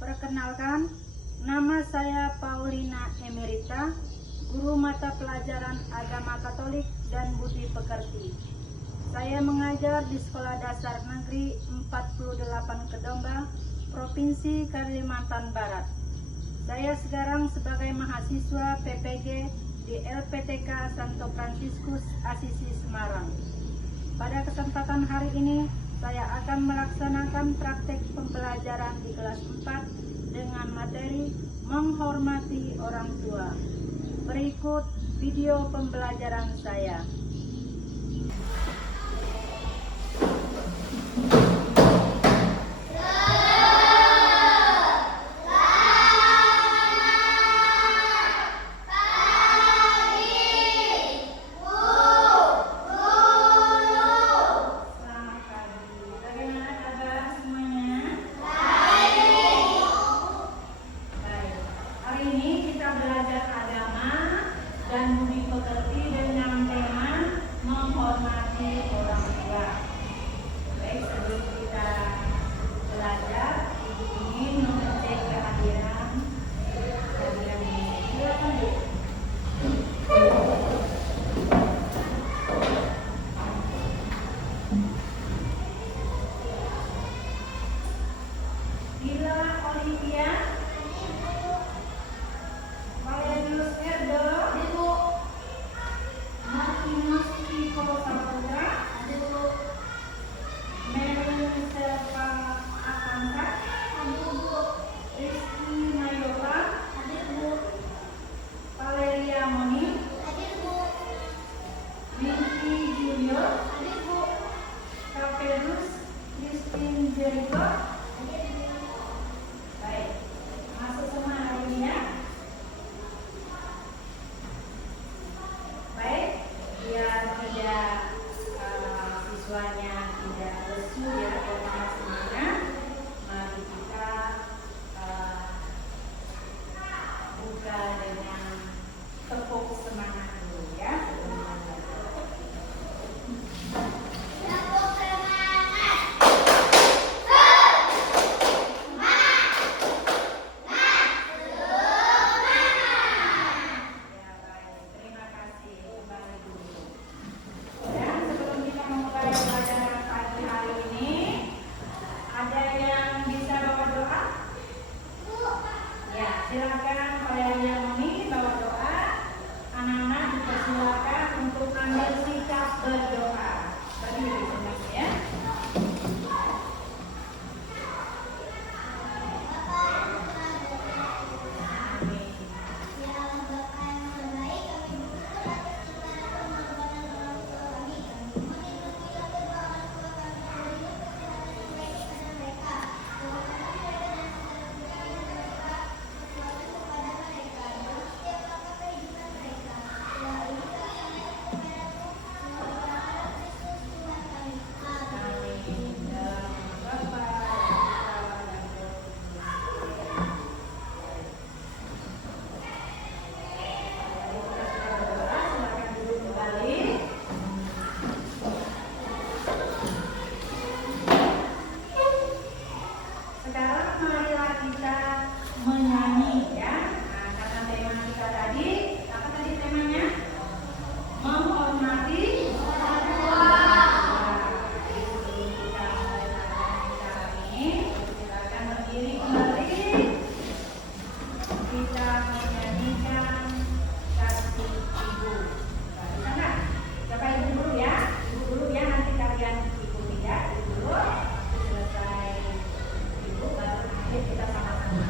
Perkenalkan, nama saya Paulina Emerita, guru mata pelajaran Agama Katolik dan Budi Pekerti. Saya mengajar di Sekolah Dasar Negeri 48 Kedomba, Provinsi Kalimantan Barat. Saya sekarang sebagai mahasiswa PPG di LPTK Santo Fransiskus Asisi Semarang. Pada kesempatan hari ini, saya akan melaksanakan praktek pembelajaran di kelas 4 dengan materi menghormati orang tua. Berikut video pembelajaran saya. Dan Budi Pekerti dengan tema menghormati orang tua. Baik, sebelum kita belajar, Ibu ingin mengecek kehadiran ini. Silakan, Bu. Bila Olivia, Valerius Erdo, Martinus Kiko Saputra, Melin Selva Akansa, Rizky Mayola, Valeria Moni, Winky Julio, Kapelus Christine Jericho. Baik, masuk semua hari ini ya. Baik, biar tidak siswanya tidak lesu ya, tetap semangat. Mari kita buka dengan tepuk semangat dulu ya. Silakan Valeria Moni bawa doa. Anak-anak dipersilakan untuk ambil sikap berdoa. Berdiri sebentar ya. Menyanyi ya. Nah, karena tema kita tadi, apa tadi temanya? Menghormati orang tua. Kita ini akan berdiri kembali. Kita menyanyikan kasih ibu. Bisa nggak? Coba ibu dulu ya. Ibu dulu ya, nanti kalian ikuti ya. Ibu dulu. Selesai ibu baru nanti kita sama-sama.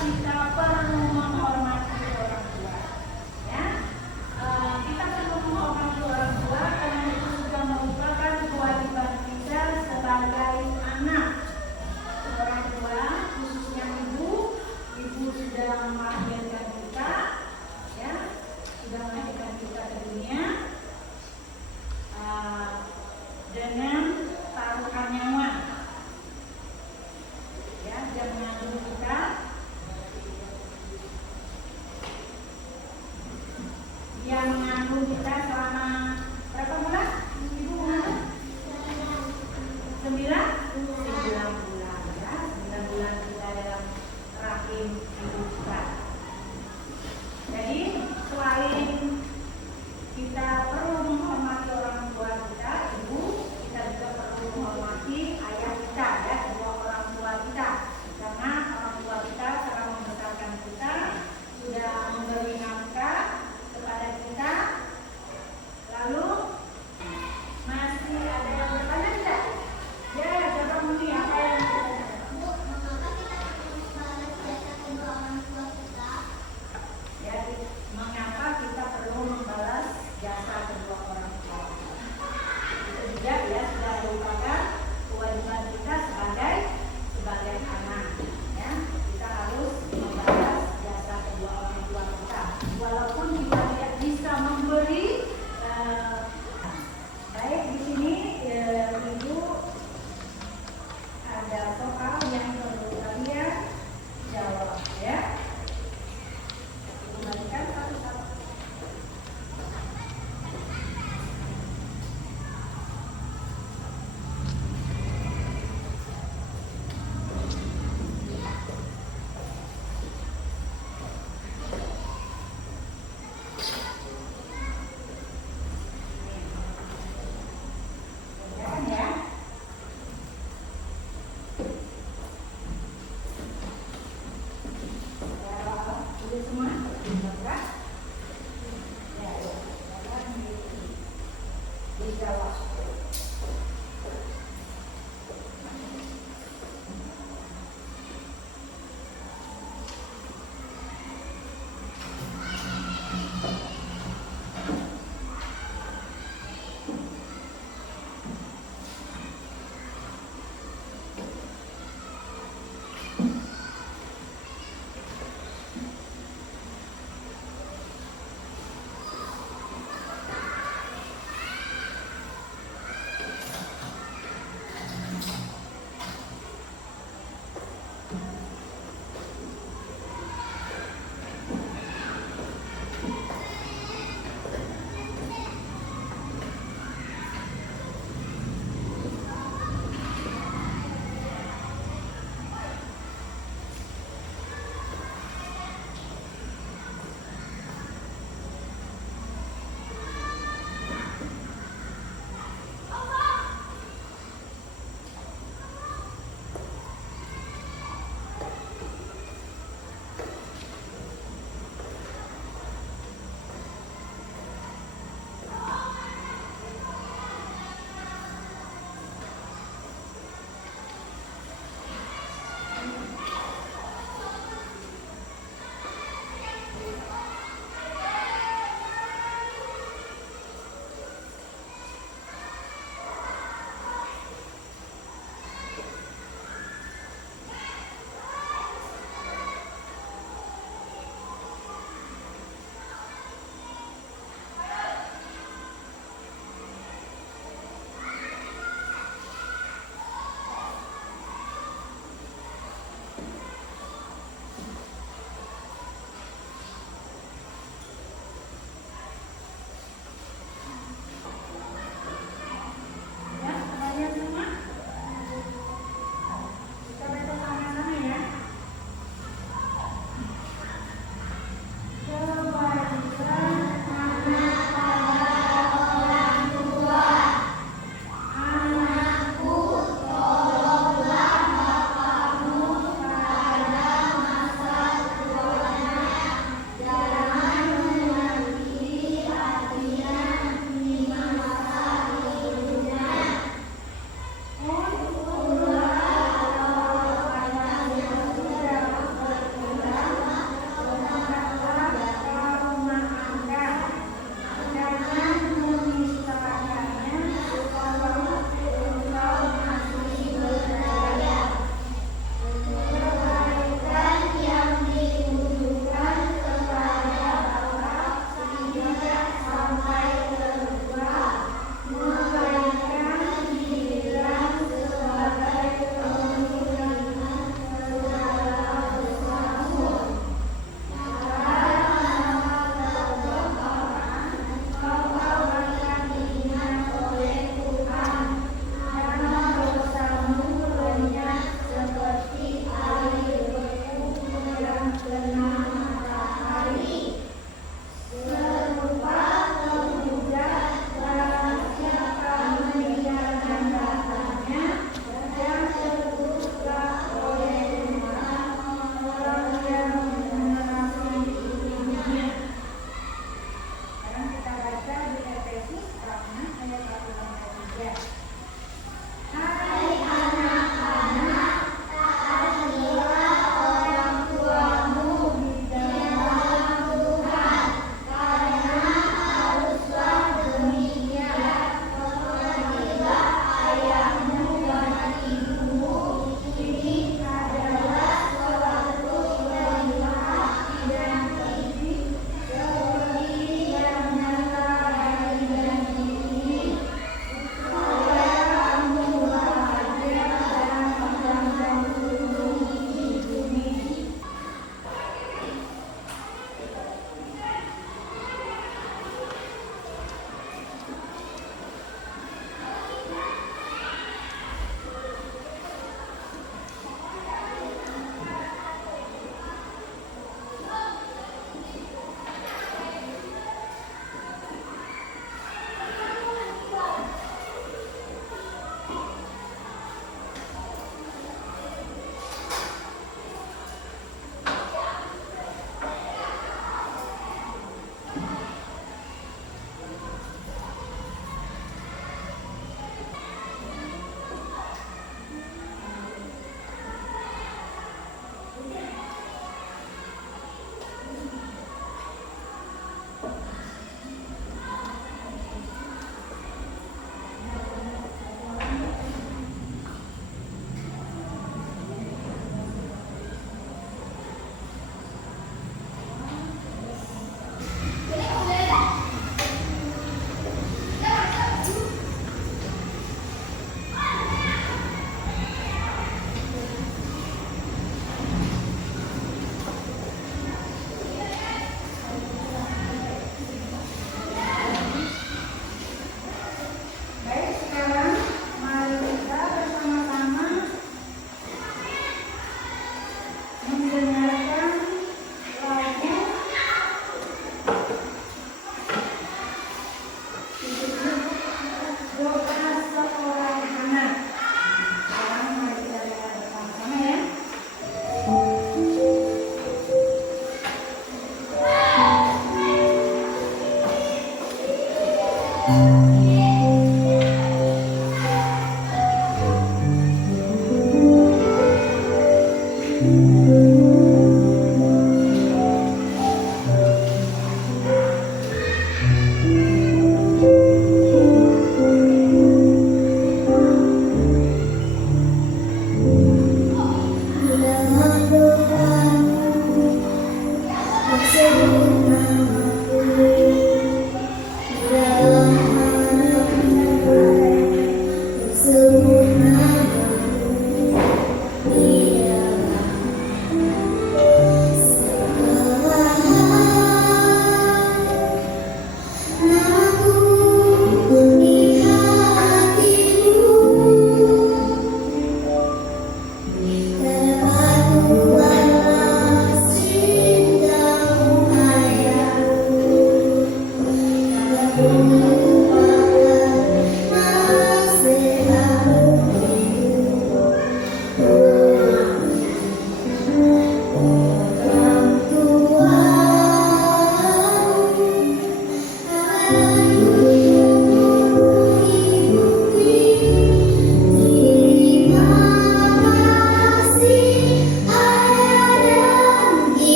kita perlu menghormati orang tua. Ya, kita perlu menghormati orang tua karena itu sudah merupakan kewajiban kita sebagai anak. Orang tua, khususnya ibu sudah melahirkan kita, ya, sudah melahirkan kita ke dunia dengan taruhan nyawa. Ya, dia mengandung kita. Dia mengandung kita selama berapa bulan? Ibu mengandung? 9 bulan. Ya, 9 bulan kita dalam rahim ibu kita. Jadi selain kita perlu menghormati orang tua kita, ibu, kita juga perlu menghormati ayah kita, ya, kedua orang tua kita. Karena orang tua kita setelah membesarkan kita sudah memberi nafkah kepada kita. Lalu masih ada yang bertanya tidak? Ya, coba Muni, apa yang bertanya? Ya, mengapa kita perlu membalas jasa kedua orang tua? Itu juga ya sudah merupakan kewajiban kita sebagai anak. Ya, kita harus membalas jasa kedua orang tua kita. Walaupun kita tidak bisa memberi, baik di sini ibu ada soal yang perlu kalian jawab, ya. Kembalikan satu-satu. Ya. Sudah semua? Enggak? Ya, dijawab.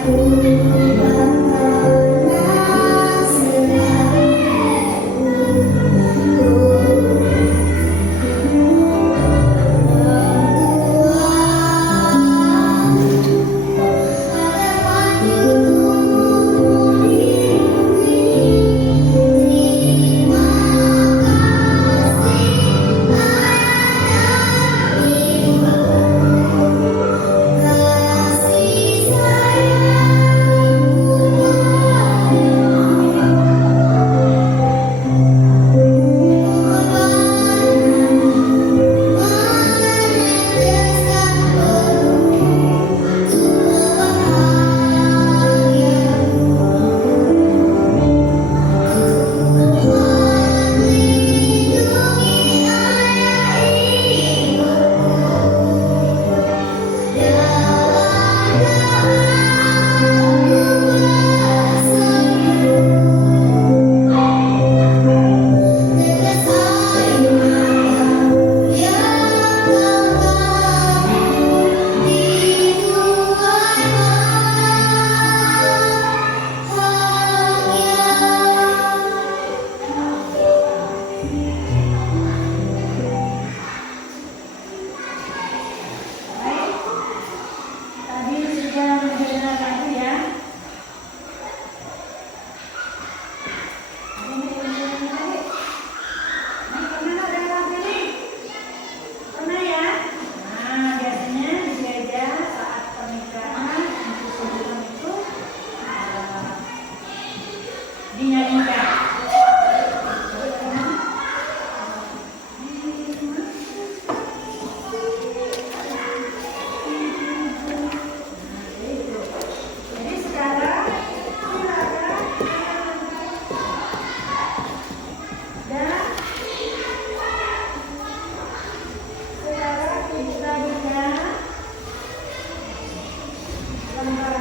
Aku lembaran